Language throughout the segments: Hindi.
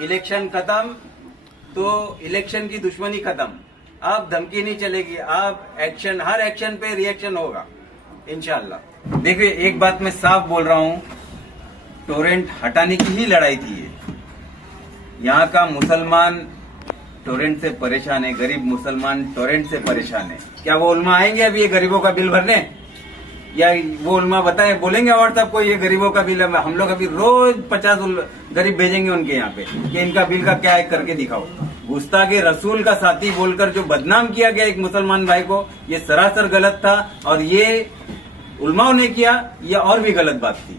इलेक्शन खत्म तो इलेक्शन की दुश्मनी खत्म। अब धमकी नहीं चलेगी, अब एक्शन, हर एक्शन पे रिएक्शन होगा इंशाल्लाह। देखिए एक बात मैं साफ बोल रहा हूं, टोरेंट हटाने की ही लड़ाई थी ये। यहाँ का मुसलमान टोरेंट से परेशान है, गरीब मुसलमान टोरेंट से परेशान है। क्या वो उलमा आएंगे अभी ये गरीबों का बिल भरने? या वो उलमा बताए बोलेंगे व्हाट्सएप को ये गरीबों का बिल है? हम लोग अभी रोज 50 गरीब भेजेंगे उनके यहाँ पे कि इनका बिल का क्या है करके दिखाओ। गुस्ताखे रसूल का साथी बोलकर जो बदनाम किया गया एक मुसलमान भाई को, ये सरासर गलत था। और ये उलमाओं ने किया, ये और भी गलत बात थी।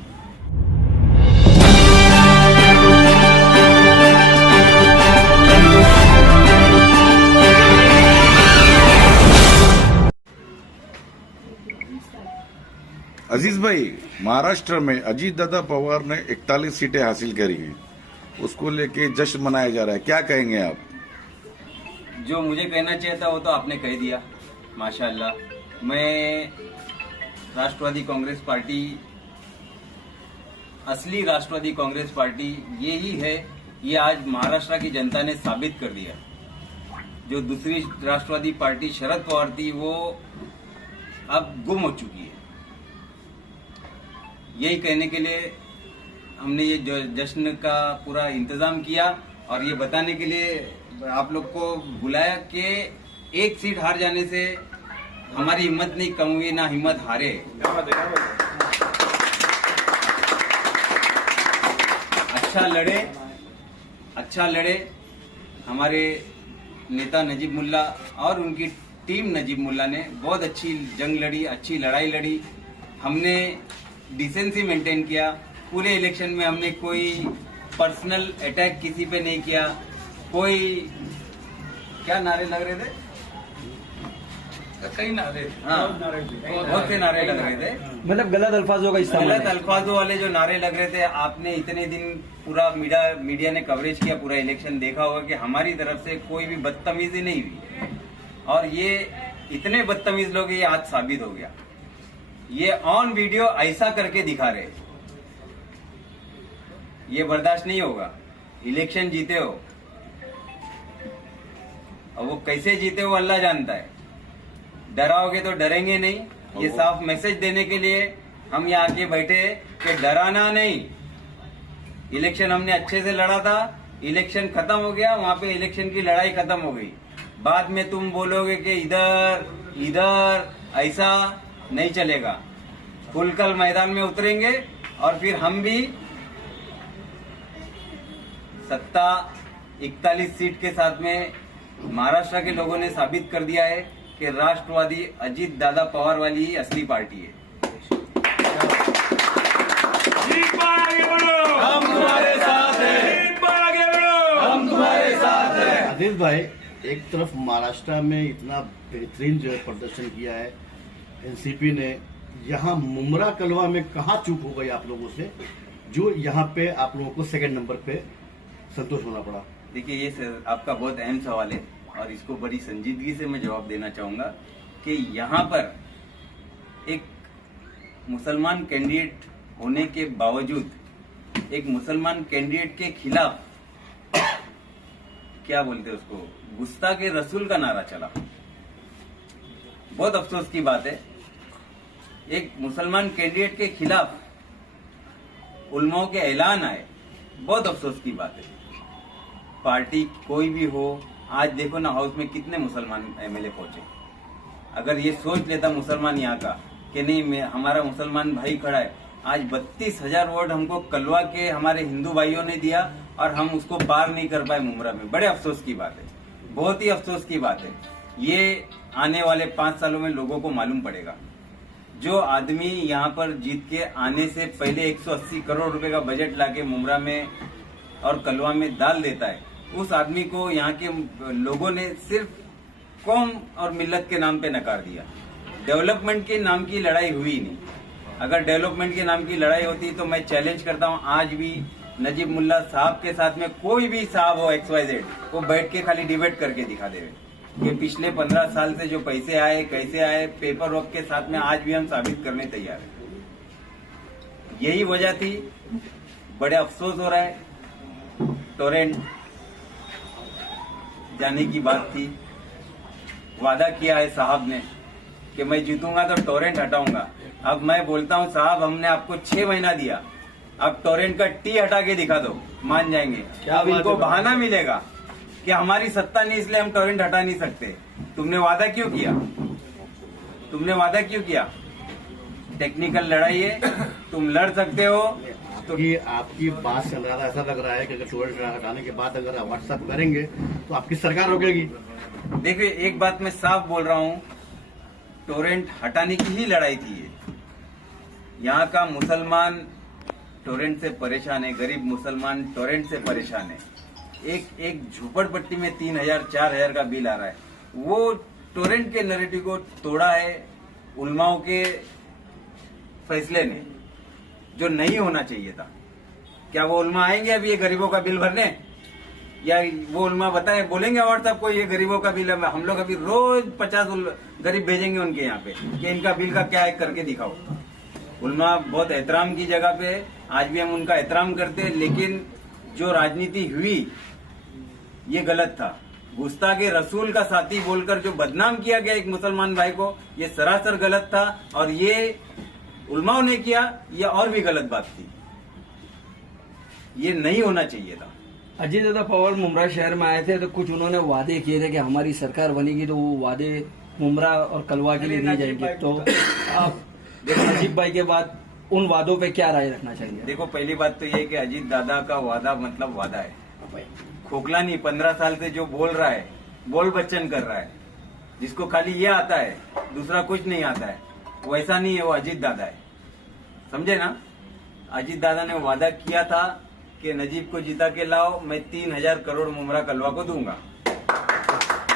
अजीज भाई, महाराष्ट्र में अजीत दादा पवार ने 41 सीटें हासिल करी हैं, उसको लेके जश्न मनाया जा रहा है, क्या कहेंगे आप? जो मुझे कहना चाहिए था वो तो आपने कह दिया माशाल्लाह। मैं राष्ट्रवादी कांग्रेस पार्टी, असली राष्ट्रवादी कांग्रेस पार्टी ये ही है, ये आज महाराष्ट्र की जनता ने साबित कर दिया। जो दूसरी राष्ट्रवादी पार्टी शरद पवार थी वो अब गुम हो चुकी है। यही कहने के लिए हमने ये जश्न का पूरा इंतजाम किया और ये बताने के लिए आप लोग को बुलाया कि एक सीट हार जाने से हमारी हिम्मत नहीं कम हुई, ना हिम्मत हारे। अच्छा लड़े हमारे नेता नजीब मुल्ला और उनकी टीम नजीब मुल्ला ने बहुत अच्छी जंग लड़ी, अच्छी लड़ाई लड़ी। हमने डिसेंसी मेंटेन किया पूरे इलेक्शन में। हमने कोई पर्सनल अटैक किसी पे नहीं किया। कोई क्या नारे लग रहे थे? कई नारे, हाँ बहुत से नारे लग रहे थे, मतलब गलत अल्फाजों का इस्तेमाल, गलत अल्फाजों वाले जो नारे लग रहे थे। आपने इतने दिन पूरा मीडिया ने कवरेज किया, पूरा इलेक्शन देखा होगा कि हमारी तरफ से कोई भी बदतमीजी नहीं हुई। और ये इतने बदतमीज लोग, ये आज साबित हो गया। ये ऑन वीडियो ऐसा करके दिखा रहे, ये बर्दाश्त नहीं होगा। इलेक्शन जीते हो और वो कैसे जीते हो अल्लाह जानता है। डराओगे तो डरेंगे नहीं, ये साफ मैसेज देने के लिए हम यहाँ आके बैठे कि डराना नहीं। इलेक्शन हमने अच्छे से लड़ा था, इलेक्शन खत्म हो गया, वहां पे इलेक्शन की लड़ाई खत्म हो गई। बाद में तुम बोलोगे कि इधर ऐसा नहीं चलेगा। खुलकर मैदान में उतरेंगे और फिर हम भी सत्ता 41 सीट के साथ में महाराष्ट्र के लोगों ने साबित कर दिया है कि राष्ट्रवादी अजीत दादा पवार वाली ही असली पार्टी है। हम तुम्हारे साथ हैं, हम तुम्हारे साथ हैं। अजीज भाई, एक तरफ महाराष्ट्र में इतना बेहतरीन जो है प्रदर्शन किया है एनसीपी ने, यहाँ मुमरा कलवा में कहाँ चूक हो गई आप लोगों से जो यहाँ पे आप लोगों को सेकंड नंबर पे संतोष होना पड़ा? देखिए ये आपका बहुत अहम सवाल है और इसको बड़ी संजीदगी से मैं जवाब देना चाहूंगा कि यहाँ पर एक मुसलमान कैंडिडेट होने के बावजूद एक मुसलमान कैंडिडेट के खिलाफ क्या बोलते हैं उसको, गुस्ताखे रसूल का नारा चला। बहुत अफसोस की बात है, एक मुसलमान कैंडिडेट के खिलाफ उलमाओं के ऐलान आए, बहुत अफसोस की बात है। पार्टी कोई भी हो, आज देखो ना हाउस में कितने मुसलमान एमएलए पहुंचे। अगर ये सोच लेता मुसलमान यहाँ का कि नहीं हमारा मुसलमान भाई खड़ा है, आज 32,000 वोट हमको कलवा के हमारे हिंदू भाइयों ने दिया और हम उसको पार नहीं कर पाए मुमरा में। बड़े अफसोस की बात है, बहुत ही अफसोस की बात है। ये आने वाले 5 सालों में लोगों को मालूम पड़ेगा। जो आदमी यहाँ पर जीत के आने से पहले 180 करोड़ रुपए का बजट लाके मुमरा में और कलवा में डाल देता है, उस आदमी को यहाँ के लोगों ने सिर्फ कौम और मिल्लत के नाम पे नकार दिया। डेवलपमेंट के नाम की लड़ाई हुई नहीं। अगर डेवलपमेंट के नाम की लड़ाई होती तो मैं चैलेंज करता हूँ, आज भी नजीब मुल्ला साहब के साथ में कोई भी साहब हो XYZ, वो बैठ के खाली डिबेट करके दिखा देवे कि पिछले 15 साल से जो पैसे आए कैसे आए, पेपर वर्क के साथ में आज भी हम साबित करने तैयार हैं। यही वजह थी। बड़े अफसोस हो रहा है टोरेंट जाने की बात थी। वादा किया है साहब ने कि मैं जीतूंगा तो टोरेंट हटाऊंगा। अब मैं बोलता हूं साहब, हमने आपको 6 महीना दिया, अब टोरेंट का टी हटा के दिखा दो, मान जाएंगे। क्या अब बात इनको है? बहाना मिलेगा कि हमारी सत्ता नहीं इसलिए हम टोरेंट हटा नहीं सकते। तुमने वादा क्यों किया? तुमने वादा क्यों किया? टेक्निकल लड़ाई है, तुम लड़ सकते हो तो आपकी बात से अंदाजा ऐसा लग रहा है कि अगर टोरेंट हटाने के बाद अगर व्हाट्सएप करेंगे तो आपकी सरकार रोकेगी। देखिए, एक बात मैं साफ बोल रहा हूं, टोरेंट हटाने की ही लड़ाई थी ये। यहाँ का मुसलमान टोरेंट से परेशान है, गरीब मुसलमान टोरेंट से परेशान है। एक झोपड़पट्टी में 3,000 4,000 का बिल आ रहा है। वो टोरेंट के नैरेटिव को तोड़ा है उलमाओं के फैसले ने, जो नहीं होना चाहिए था। क्या वो उलमा आएंगे अभी ये गरीबों का बिल भरने? या वो उलमा बताए बोलेंगे व्हाट्सएप को ये गरीबों का बिल है? हम लोग अभी रोज 50 गरीब भेजेंगे उनके यहाँ पे कि इनका बिल का क्या है करके दिखाओ। उलमा बहुत एहतराम की जगह पे, आज भी हम उनका एहतराम करते हैं, लेकिन जो राजनीति हुई ये गलत था। गुस्ताखे रसूल का साथी बोलकर जो बदनाम किया गया एक मुसलमान भाई को, ये सरासर गलत था। और ये उलमाओं ने किया, ये और भी गलत बात थी, ये नहीं होना चाहिए था। अजीत दादा पवार मुमरा शहर में आए थे तो कुछ उन्होंने वादे किए थे कि हमारी सरकार बनेगी तो वो वादे मुमरा और कलवा के लिए दिए जाएंगे। तो आप अजीत भाई के बाद उन वादों पे क्या राय रखना चाहिए? देखो, पहली बात तो ये कि अजीत दादा का वादा मतलब वादा है, खोखला नहीं। 15 साल से जो बोल रहा है, बोल बच्चन कर रहा है, जिसको खाली ये आता है, दूसरा कुछ नहीं आता है, वैसा नहीं है, वो अजीत दादा है। समझे ना? अजीत दादा ने वादा किया था कि नजीब को जिता के लाओ, मैं 3,000 करोड़ मुमरा कलवा को दूंगा।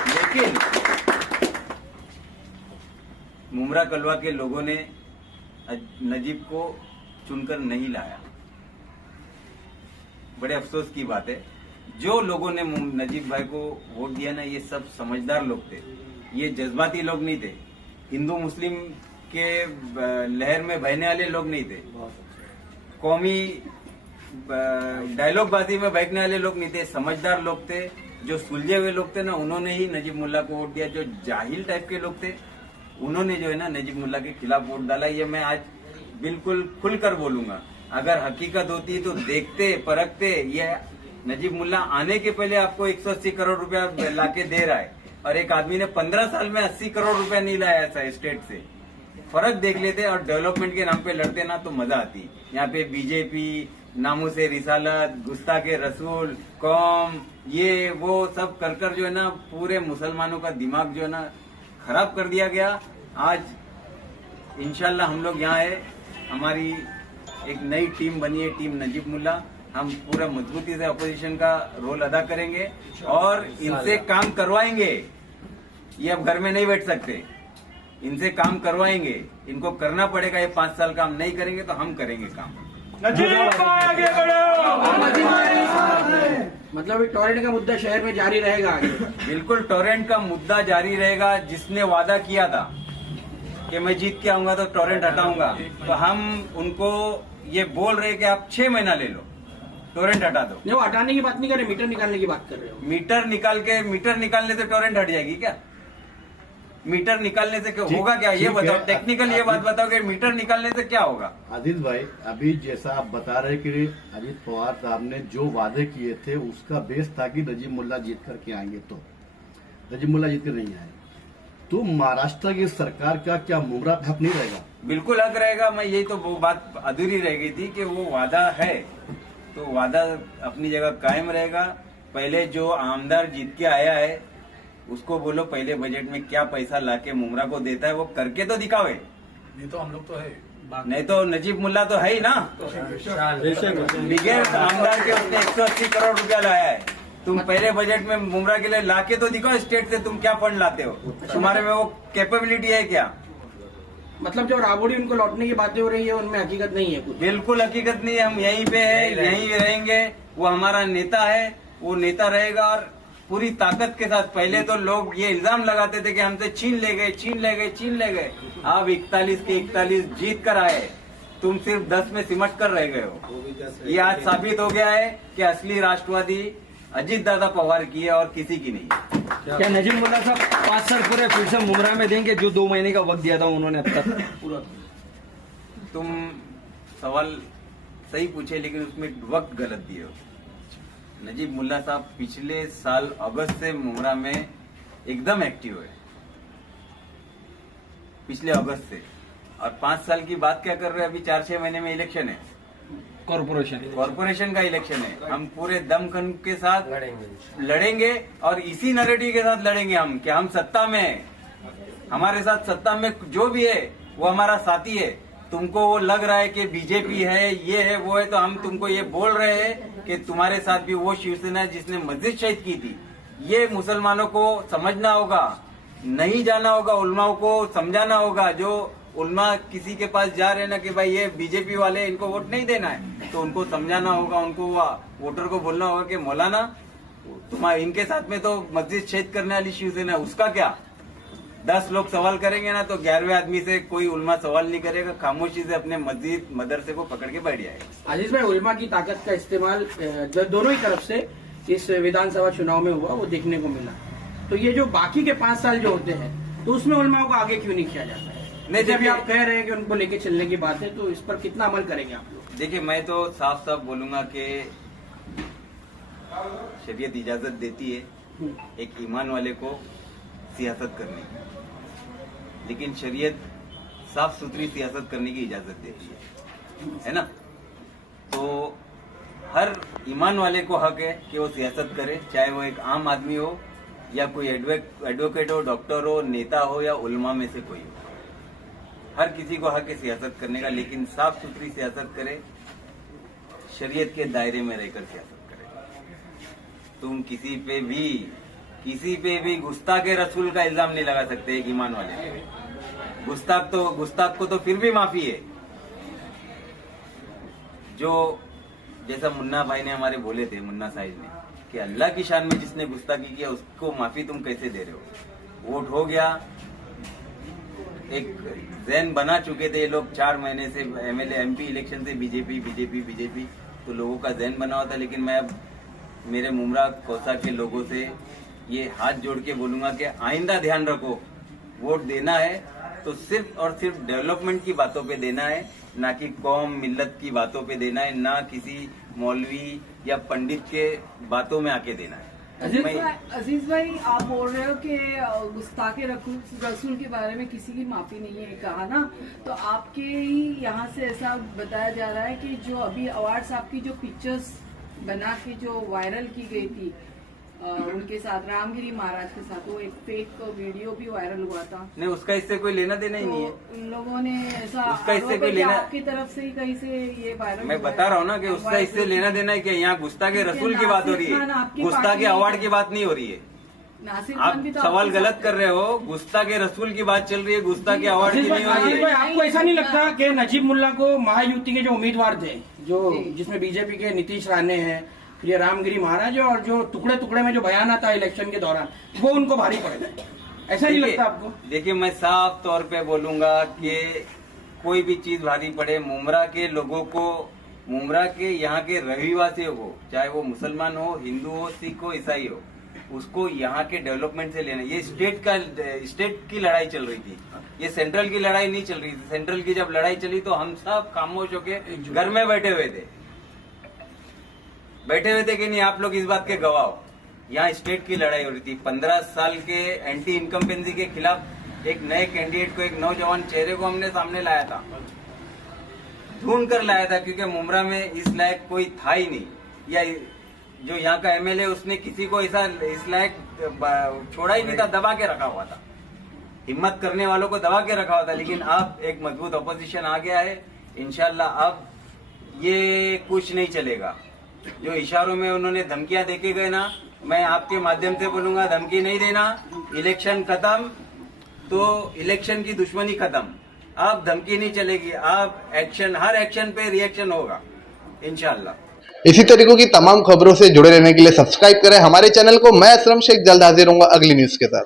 लेकिन मुमरा कलवा के लोगों ने नजीब को चुनकर नहीं लाया। बड़े अफसोस की बात है। जो लोगों ने नजीब भाई को वोट दिया ना, ये सब समझदार लोग थे, ये जज्बाती लोग नहीं थे, हिंदू मुस्लिम के लहर में बहने वाले लोग नहीं थे, कौमी डायलॉगबाजी में बहने वाले लोग नहीं थे, समझदार लोग थे। जो सुलझे हुए लोग थे ना, उन्होंने ही नजीब मुल्ला को वोट दिया। जो जाहिल टाइप के लोग थे, उन्होंने जो है ना नजीब मुल्ला के खिलाफ वोट डाला। ये मैं आज बिल्कुल खुलकर बोलूंगा। अगर हकीकत होती तो देखते, परखते। ये नजीब मुल्ला आने के पहले आपको 180 करोड़ रुपया लाके दे रहा है, और एक आदमी ने 15 साल में 80 करोड़ रुपया नहीं लाया ऐसा स्टेट से। फर्क देख लेते और डेवलपमेंट के नाम पे लड़ते ना तो मजा आती। यहाँ पे बीजेपी, नामूसे रिसालत, गुस्ताखे रसूल, कौम, ये वो सब कर जो है ना पूरे मुसलमानों का दिमाग जो है ना खराब कर दिया गया। आज इंशाल्लाह हम लोग यहाँ है, हमारी एक नई टीम बनी है, टीम नजीब मुल्ला। हम पूरा मजबूती से अपोजिशन का रोल अदा करेंगे और इनसे काम करवाएंगे। ये अब घर में नहीं बैठ सकते, इनसे काम करवाएंगे। इनको करना पड़ेगा। ये 5 साल काम नहीं करेंगे तो हम करेंगे काम। नजीब आगे बढ़ो। मतलब ये टोरेंट का मुद्दा शहर में जारी रहेगा आगे? बिल्कुल, टोरेंट का मुद्दा जारी रहेगा। जिसने वादा किया था कि मैं जीत के आऊंगा तो टोरेंट हटाऊंगा, तो हम उनको ये बोल रहे कि आप 6 महीना ले लो, टोरेंट हटा दो। नहीं, वो हटाने की बात नहीं कर रहे, मीटर निकालने की बात कर रहे हो। मीटर निकालने से टोरेंट हट जाएगी क्या? मीटर निकालने से क्या होगा? क्या ये ठीक है। बताओ, टेक्निकल ये बात बताओ कि मीटर निकालने से क्या होगा? आदिल भाई, अभी जैसा आप बता रहे कि अजीत पवार साहब ने जो वादे किए थे उसका बेस था कि नजीब मुल्ला जीत करके आएंगे, तो नजीब मुल्ला जीत कर नहीं आए तो महाराष्ट्र की सरकार का क्या मुमरा हक नहीं रहेगा? बिल्कुल हक रहेगा। मैं यही तो वो बात अधूरी रह गई थी कि वो वादा है तो वादा अपनी जगह कायम रहेगा। पहले जो आमदार जीत के आया है उसको बोलो पहले बजट में क्या पैसा लाके मुमरा को देता है वो करके तो दिखावे। नहीं तो हम लोग तो है, नहीं तो नजीब मुल्ला तो है ही ना, बिगेर आमदार के उसने 180 करोड़ रुपया लाया है। तुम पहले बजट में मुमरा के लिए लाके तो दिखाओ स्टेट से तुम क्या फंड लाते हो, तुम्हारे में वो कैपेबिलिटी है क्या? मतलब जो राबड़ी उनको लौटने की बातें हो रही है उनमें हकीकत नहीं है कुछ? बिल्कुल हकीकत नहीं है। हम यहीं पे है, यहीं रहेंगे। वो हमारा नेता है, वो नेता रहेगा और पूरी ताकत के साथ। पहले तो लोग ये इल्जाम लगाते थे कि हमसे छीन ले गए। अब 41 के 41 जीत कर आए तुम सिर्फ 10 में सिमट कर रह गए हो। ये आज साबित हो गया है कि असली राष्ट्रवादी अजीत दादा पवार की है और किसी की नहीं है। क्या नजीब मुल्ला साहब 5 साल पूरे फिर से मुमरा में देंगे, जो 2 महीने का वक्त दिया था उन्होंने अब तक पूरा? तुम सवाल सही पूछे लेकिन उसमें वक्त गलत दिए हो। नजीब मुल्ला साहब पिछले साल अगस्त से मुमरा में एकदम एक्टिव है, पिछले अगस्त से। और 5 साल की बात क्या कर रहे हैं? अभी 4-6 महीने में इलेक्शन है, कॉरपोरेशन का इलेक्शन है। हम पूरे दमखम के साथ लड़ेंगे और इसी नैरेटिव के साथ लड़ेंगे हम कि हम सत्ता में हैं। हमारे साथ सत्ता में जो भी है वो हमारा साथी है। तुमको वो लग रहा है कि बीजेपी है, ये है, वो है, तो हम तुमको ये बोल रहे हैं कि तुम्हारे साथ भी वो शिवसेना है जिसने मस्जिद शहीद की थी। ये मुसलमानों को समझना होगा, नहीं जाना होगा, उलमाओं को समझाना होगा। जो उलमा किसी के पास जा रहे ना कि भाई ये बीजेपी वाले, इनको वोट नहीं देना है, तो उनको समझाना होगा, उनको वोटर को बोलना होगा कि मौलाना तुम्हारे इनके साथ में तो मस्जिद शहीद करने वाली शिवसेना, उसका क्या? 10 लोग सवाल करेंगे ना तो 11वें आदमी से कोई उलमा सवाल नहीं करेगा, खामोशी से अपने मस्जिद मदरसे को पकड़ के बैठ जाएगा। आजीज भाई, उलमा की ताकत का इस्तेमाल दोनों ही तरफ से इस विधानसभा चुनाव में हुआ, वो देखने को मिला। तो ये जो बाकी के 5 साल जो होते हैं, तो उसमें उलमाओं को आगे क्यों नहीं किया जाता है? नहीं, जब आप कह रहे हैं कि उनको लेके चलने की बात है, तो इस पर कितना अमल करेंगे आप लोग? देखिए, मैं तो साफ साफ बोलूंगा कि शरीयत इजाजत देती है एक ईमान वाले को सियासत करने की, लेकिन शरीयत साफ सुथरी सियासत करने की इजाजत देती है ना? तो हर ईमान वाले को हक है कि वो सियासत करे, चाहे वो एक आम आदमी हो या कोई एडवोकेट हो, डॉक्टर हो, नेता हो या उलमा में से कोई हो। हर किसी को हक है सियासत करने का, लेकिन साफ सुथरी सियासत करे, शरीयत के दायरे में रहकर सियासत करे। तुम किसी पे भी गुस्ताख रसूल का इल्जाम नहीं लगा सकते एक ईमान वाले पे। गुस्ताख को तो फिर भी माफी है। जो जैसा मुन्ना भाई ने हमारे बोले थे, मुन्ना साहिब ने, कि अल्लाह की शान में जिसने गुस्ताखी किया उसको माफी तुम कैसे दे रहे हो? वोट हो गया, एक जहन बना चुके थे ये लोग 4 महीने से, एमएलए एमपी इलेक्शन से बीजेपी, तो लोगों का जहन बना हुआ था। लेकिन मैं अब मेरे मुमरा कौसा के लोगों से ये हाथ जोड़ के बोलूंगा कि आइंदा ध्यान रखो, वोट देना है तो सिर्फ और सिर्फ डेवलपमेंट की बातों पे देना है, ना कि कौम मिल्लत की बातों पे देना है, ना किसी मौलवी या पंडित के बातों में आके देना है। अजीज भाई, आप बोल रहे हो कि गुस्ताखे रसूल के बारे में किसी की माफी नहीं है कहा ना, तो आपके ही यहाँ से ऐसा बताया जा रहा है कि जो अभी अवार्ड साहब की जो पिक्चर्स बना के जो वायरल की गई थी उनके साथ, रामगिरी महाराज के साथ, वो एक फेक वीडियो भी वायरल हुआ था। नहीं, उसका इससे कोई लेना देना ही नहीं है। उन लोगों ने ऐसा उसका इससे कोई लेना, आपकी तरफ से ही कहीं से ये वायरल, मैं बता रहा हूँ ना कि उसका इससे लेना देना है कि यहाँ गुस्ताखे रसूल की बात हो रही है, गुस्ताखे अवार्ड की बात नहीं हो रही है। आप सवाल गलत कर रहे हो, गुस्ताखे रसूल की बात चल रही है, गुस्ताखे अवार्ड की नहीं हो रही है। आपको ऐसा नहीं लगता कि नजीब मुल्ला को महायुति के जो उम्मीदवार थे, जो जिसमें बीजेपी के नीतीश राणे हैं, ये रामगिरी महाराज, और जो टुकड़े टुकड़े में जो बयान आता है इलेक्शन के दौरान, वो उनको भारी पड़ गए? ऐसा नहीं लगता आपको? देखिए, मैं साफ तौर पे बोलूंगा कि कोई भी चीज भारी पड़े, मुमरा के लोगों को, मुमरा के यहाँ के रहवासियों को, चाहे वो मुसलमान हो, हिंदू हो, सिख हो, ईसाई हो, उसको यहाँ के डेवलपमेंट से लेना। ये स्टेट की लड़ाई चल रही थी, ये सेंट्रल की लड़ाई नहीं चल रही थी। सेंट्रल की जब लड़ाई चली तो हम सब खामोश होके घर में बैठे हुए थे कि नहीं? आप लोग इस बात के गवाह हो। यहाँ स्टेट की लड़ाई हो रही थी। 15 साल के एंटी इनकम्बेंसी के खिलाफ एक नए कैंडिडेट को, एक नौजवान चेहरे को हमने सामने लाया था, ढूंढ कर लाया था, क्योंकि मुमरा में इस लायक कोई था ही नहीं। या जो यहाँ का एमएलए, उसने किसी को ऐसा इस लायक छोड़ा ही नहीं था, दबा के रखा हुआ था, हिम्मत करने वालों को दबा के रखा हुआ था। लेकिन अब एक मजबूत अपोजिशन आ गया है, इंशाल्लाह अब ये कुछ नहीं चलेगा। जो इशारों में उन्होंने धमकियां देके गए ना, मैं आपके माध्यम से बोलूंगा, धमकी नहीं देना। इलेक्शन खत्म तो इलेक्शन की दुश्मनी खत्म, अब धमकी नहीं चलेगी, अब एक्शन, हर एक्शन पे रिएक्शन होगा इंशाल्लाह। इसी तरीकों की तमाम खबरों से जुड़े रहने के लिए सब्सक्राइब करें हमारे चैनल को। मैं असलम शेख जल्द हाजिर होऊंगा अगली न्यूज के साथ।